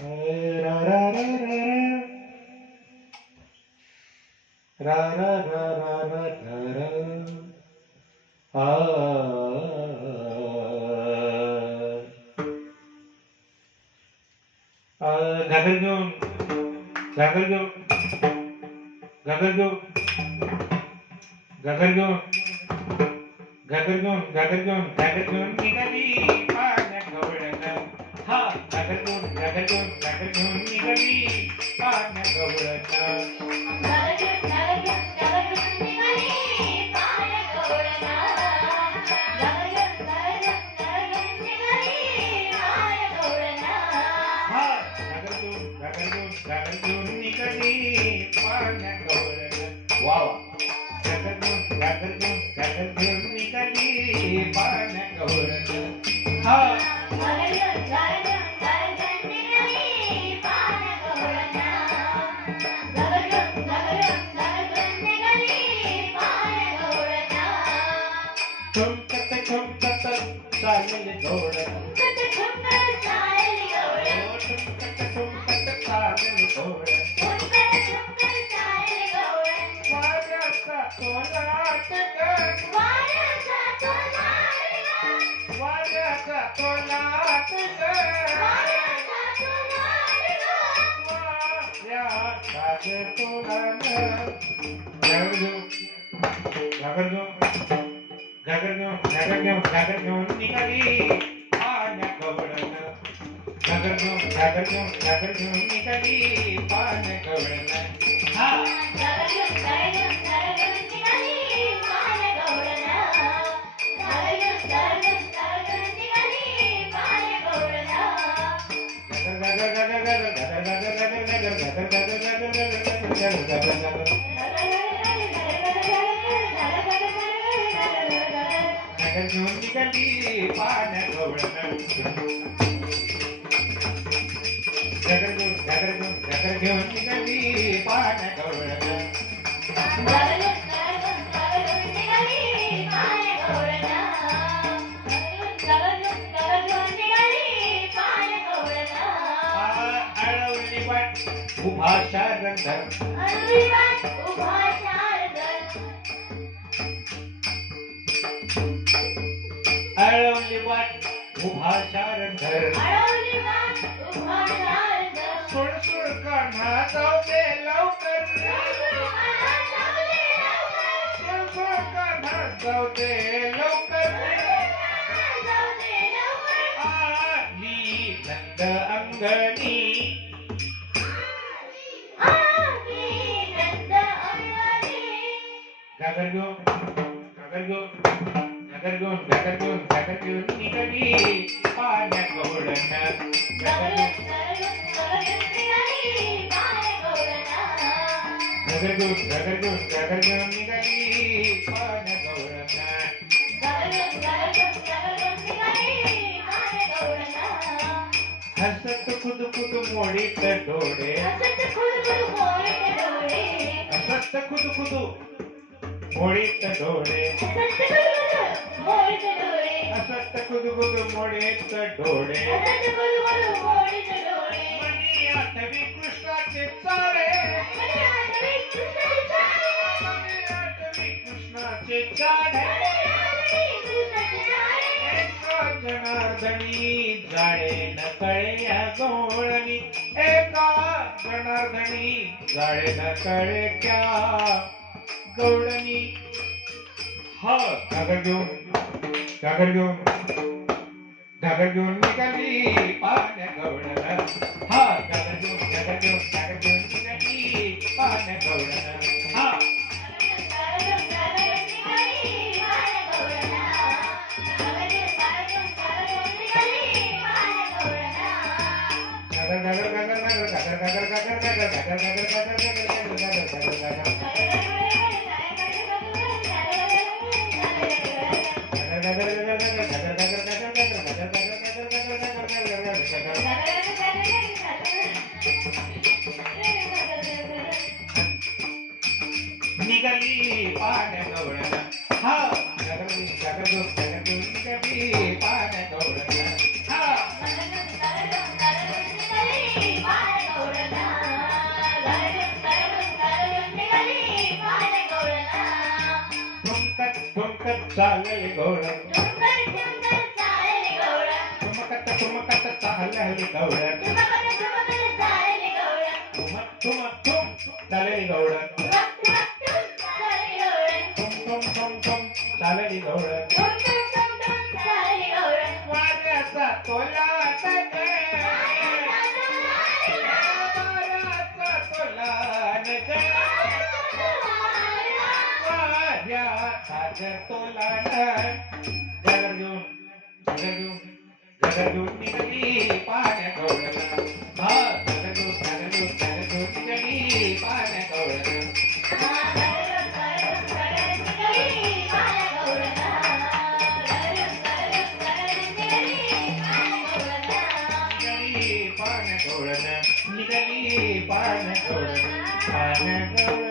रा रा रा रा रा रा रा रा रा रा आ घागर घेऊन घागर घेऊन घागर घेऊन घागर घेऊन घागर घेऊन घागर घेऊन घागर घेऊन निघाली पाण्यात गवळण हा घागर घेऊन निघाली पाण्यात गवळण वाव घागर घेऊन निघाली पाण्यात गवळण हा ठुमकत चालले गवळण ठुमकत चालले गवळण वाऱ्याचा तोलात घागर घेऊन निघाली पाण्यात गवळण घागर घेऊन निघाली पाण्यात गवळण हा घेऊन निघाली पाण्यात गवळण घागर घेऊन निघाली पाण्यात गवळण अळवली वाट उभा शारंधर अळवली वाट उभा शारंधर सोड सोड कान्हा जाऊ दे लवकर सोड सोड कान्हा जाऊ दे लवकर आली नंद अंगणी घागर घेऊन निघाली पाण्यात गवळण घागर घेऊन निघाली पाण्यात गवळण हसत खुद मोडीत डोळे हसत खुद मोडीत डोळे हसत खुद मोडीत डोळे मनी आठवी कृष्णाचे चाळे कृष्णाचे चाळे जनार्दनी जाळे न कळे गवळणी एका जनार्दनी जाळे न कळे क्या गवळणी हा घागर घेऊन निघाली पाण्यात गवळण हा घागर घेऊन निघाली पाण्यात गवळण हा निघाली पाण्या गवळण हा निघाली पाण्या गवळण हा चालले घोड ठुमकत ठुमकत चालले घोड ठुमक ठुमक ठुम चालले घोड ठुम ठुम ठुम ठुम चालले घोड वाऱ्याचा तोला निघाली पाण्या गवळण हा निघाली पाण्या गवळण निघाली पाण्या गवळण